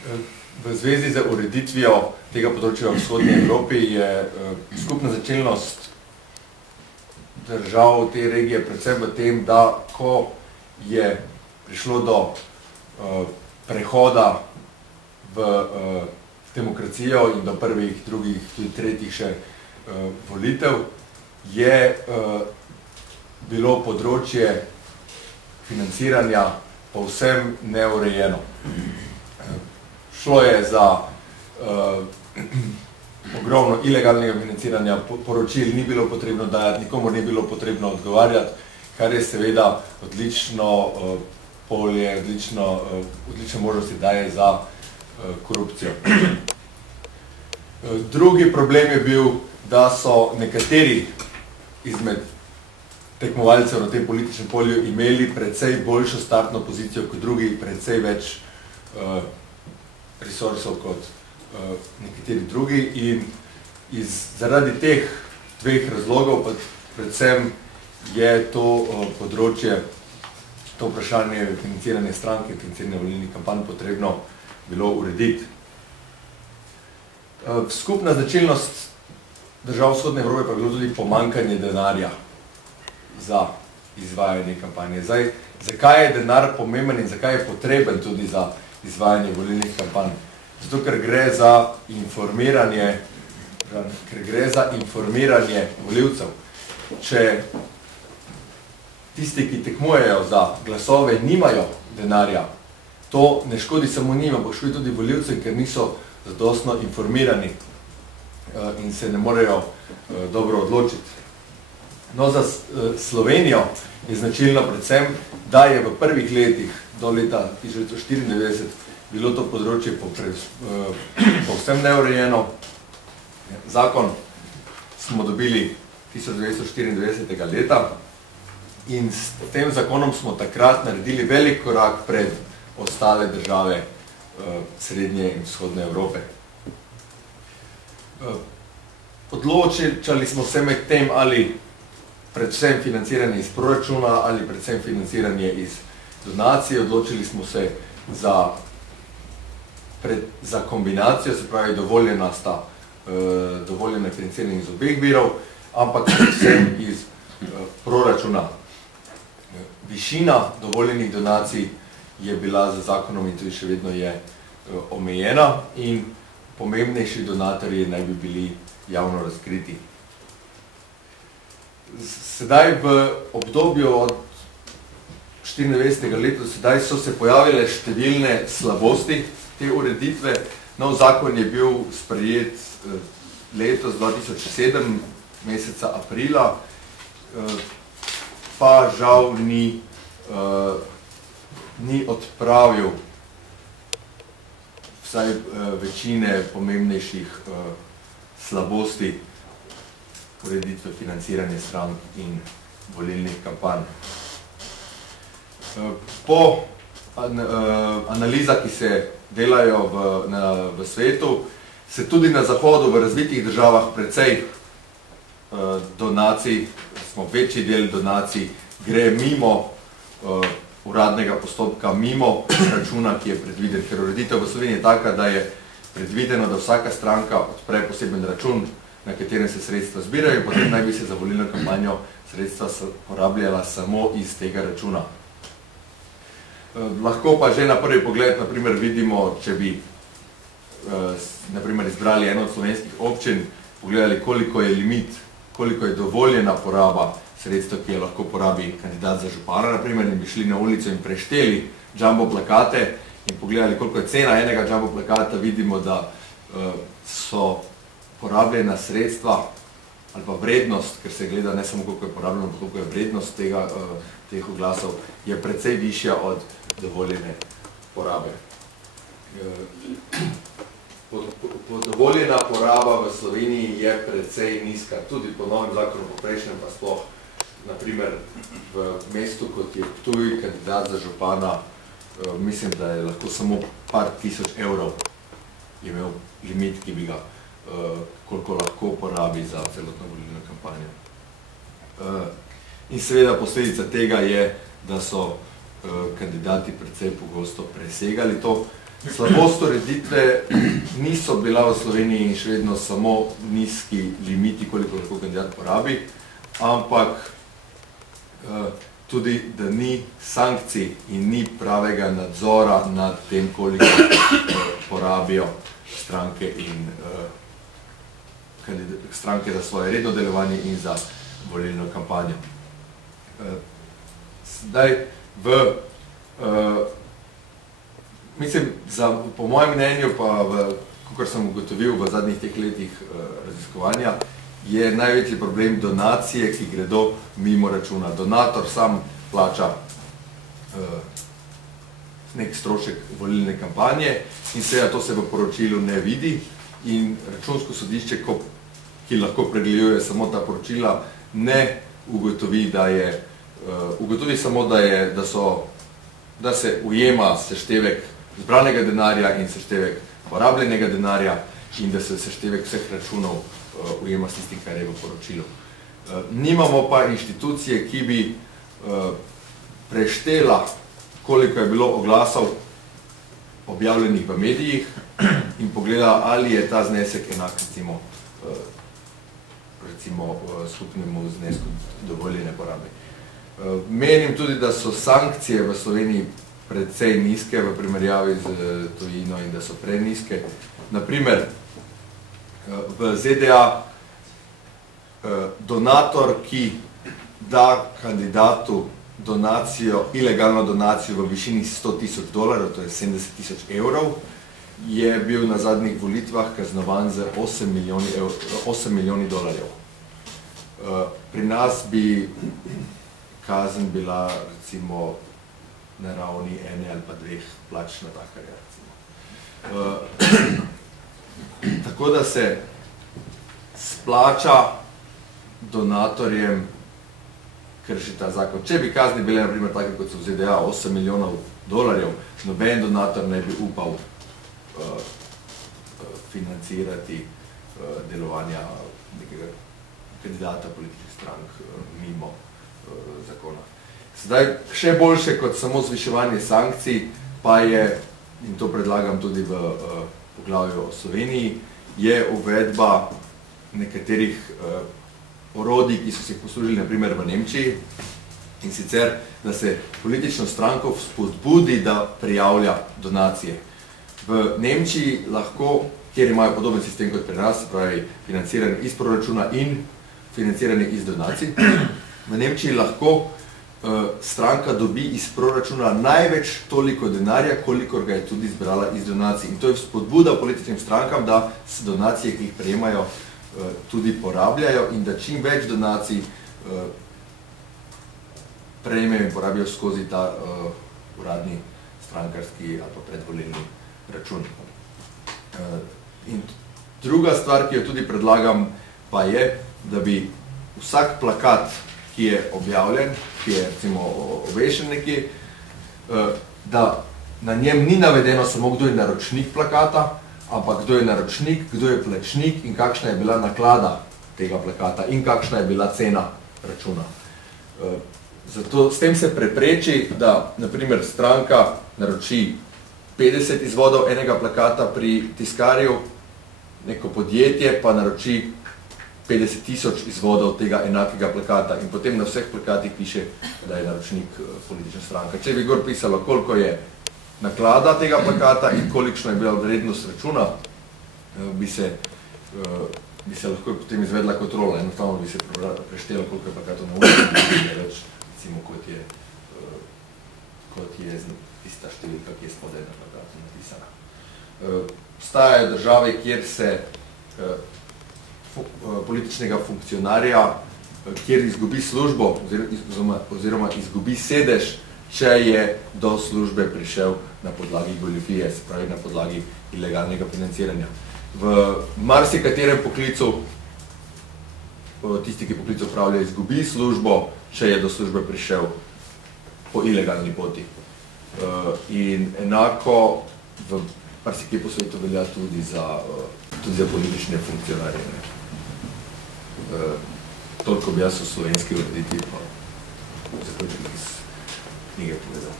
V zvezi z ureditvijo tega področja v vzhodni Evropi je skupna značilnost držav te regije predvsem v tem, da ko je prišlo do prehoda v demokracijo in do prvih, drugih, tudi tretjih še volitev, je bilo področje financiranja povsem neurejeno. Šlo je za ogromno ilegalnega financiranja, poročil ni bilo potrebno dajati, nikomu ni bilo potrebno odgovarjati, kar je seveda odlično polje, odlične možnosti daje za korupcijo. Drugi problem je bil, da so nekateri izmed tekmovalcev na tem političnem polju imeli precej boljšo startno pozicijo kot drugi, precej več resursov kot nekateri drugi in zaradi teh dveh razlogov, pa predvsem je to področje, to vprašanje financiranja stranke, financiranja volilnih kampanj potrebno bilo urediti. Skupna značilnost držav vzhodne Evrope pa je bilo tudi pomanjkanje denarja za izvajanje kampanje. Zdaj, zakaj je denar pomemben in zakaj je potreben tudi za izvajanje volilnih kampanj? Zato, ker gre za informiranje volivcev. Če tisti, ki tekmujejo za glasove, nimajo denarja, to ne škodi samo njim, ampak škodi tudi volivcem, ker niso zadostno informirani in se ne morejo dobro odločiti. No, za Slovenijo je značilno predvsem, da je v prvih letih do leta 1994 bilo to področje povsem neurejeno. Zakon smo dobili 1994. Leta in s tem zakonom smo takrat naredili velik korak pred ostale države srednje in vzhodne Evrope. Odločili smo se med tem, ali predvsem financiranje iz proračuna ali predvsem financiranje iz donacij. Odločili smo se za kombinacijo, se pravi dovoljena financiranje iz obeh virov, ampak predvsem iz proračuna. Višina dovoljenih donacij je bila z zakonom in tudi še vedno je omejena in pomembnejši donatorji naj bi bili javno razkriti. Sedaj v obdobju od 1994. leta sedaj so se pojavile številne slabosti te ureditve. Nov zakon je bil sprejet letos 2007, meseca aprila, pa žal ni odpravil vsaj večine pomembnejših slabosti ureditve financiranja strank in volilnih kampanj. Po analizah, ki se delajo v svetu, se tudi na zahodu, v razvitih državah, precej donacij, smo večji del donacij, gre mimo uradnega postopka, mimo računa, ki je predviden. Ker ureditev v Sloveniji je taka, da je predvideno, da vsaka stranka odpre poseben račun, na katerem se sredstva zbirajo, potem naj bi se za volilno kampanjo sredstva porabljala samo iz tega računa. Lahko pa že na prvi pogled, naprimer, vidimo, če bi naprimer izbrali eno od slovenskih občin, pogledali, koliko je limit, koliko je dovoljena poraba sredstva, ki jo lahko porabi kandidat za župana, naprimer, in bi šli na ulico in prešteli jumbo plakate in pogledali, koliko je cena enega jumbo plakata, vidimo, da so porabljena sredstva ali pa vrednost, ker se gleda ne samo koliko je porabljeno, ampak koliko je vrednost teh oglasov, je precej višja od dovoljene porabe. Dovoljena poraba v Sloveniji je precej nizka, tudi po novem zakonu, po prejšnjem pa sploh, naprimer v mestu, kot je Ptuj, kandidat za župana, mislim, da je lahko samo par tisoč evrov imel limit, ki bi ga koliko lahko porabi za celotno volilno kampanjo. In seveda posledica tega je, da so kandidati precej pogosto presegali to. Slabost ureditve niso bila v Sloveniji in še vedno samo nizki limiti, koliko lahko kandidat porabi, ampak tudi, da ni sankcij in ni pravega nadzora nad tem, koliko porabijo stranke in stranke za svoje redno delovanje in za volilno kampanjo. Zdaj, mislim, po mojem mnenju, pa kakor sem ugotovil v zadnjih teh letih raziskovanja, je največji problem donacije, ki gredo mimo računa. Donator sam plača nek strošek volilne kampanje in seveda to se v poročilu ne vidi in Računsko sodišče, ki lahko pregleduje samo ta poročila, ne ugotovi, ugotovi samo, da se ujema seštevek zbranega denarja in seštevek porabljenega denarja in da se seštevek vseh računov ujema s tistim, kar je v poročilu. Nimamo pa inštitucije, ki bi preštela, koliko je bilo oglasov objavljenih v medijih in pogledala, ali je ta znesek enak recimo skupnemu znesku dovoljene porabe. Menim tudi, da so sankcije v Sloveniji precej nizke v primerjavi z tujino in da so prenizke. Naprimer, v ZDA donator, ki da kandidatu donacijo, ilegalno donacijo v višini $100,000, to je 70,000 evrov, je bil na zadnjih volitvah kaznovan z $8 milijoni. Pri nas bi kazen bila recimo na ravni ene ali pa dveh plač natakarja. Tako da se splača donatorjem kršiti ta zakon. Če bi kazni bile, naprimer, take kot so v ZDA, $8 milijonov, noben donator ne bi upal financirati delovanja nekega kandidata političnih strank mimo zakona. Zdaj, še boljše kot samo zviševanje sankcij, pa je, in to predlagam tudi v poglavju o Sloveniji, je uvedba nekaterih orodij, ki so se jih poslužili naprimer v Nemčiji, in sicer, da se politično stranko spodbudi, da prijavlja donacije. V Nemčiji lahko, kjer imajo podoben sistem kot pri nas, pravi financiranje iz proračuna in financiranje iz donacij, v Nemčiji lahko stranka dobi iz proračuna največ toliko denarja, kolikor ga je tudi zbrala iz donacij. In to je spodbuda političnim strankam, da se donacije, ki jih prejemajo, tudi porabljajo in da čim več donacij prejmejo in porabijo skozi ta uradni strankarski ali pa predvolilni račun. In druga stvar, ki jo tudi predlagam, pa je, da bi vsak plakat, ki je objavljen, ki je recimo obešen nekje, da na njem ni navedeno samo, kdo je naročnik plakata, ampak kdo je naročnik, kdo je plačnik in kakšna je bila naklada tega plakata in kakšna je bila cena računa. Zato s tem se prepreči, da naprimer stranka naroči 50 izvodov enega plakata pri tiskarju, neko podjetje pa naroči 50,000 izvodov tega enakega plakata in potem na vseh plakatih piše, da je naročnik politična stranka. Če bi gor pisalo, koliko je naklada tega plakata in kolikšna je bila vrednost računa, bi se lahko potem izvedla kontrola. Enostavno bi se preštelo, koliko je plakatov na ulici, več, recimo, kot je tista številka, ki je spodaj na plakatu napisana. Obstajajo države, kjer se političnega funkcionarja, kjer izgubi službo oziroma izgubi sedež, če je do službe prišel na podlagi goljufije, se pravi na podlagi ilegalnega financiranja. V marsikaterem poklicu, tisti, ki poklic opravlja, izgubi službo, če je do službe prišel po ilegalni poti. In enako v marsikje po svetu velja tudi za politične funkcionarje. Toliko bi jaz v slovenski ureditvi pa zaključil iz knjige povedal.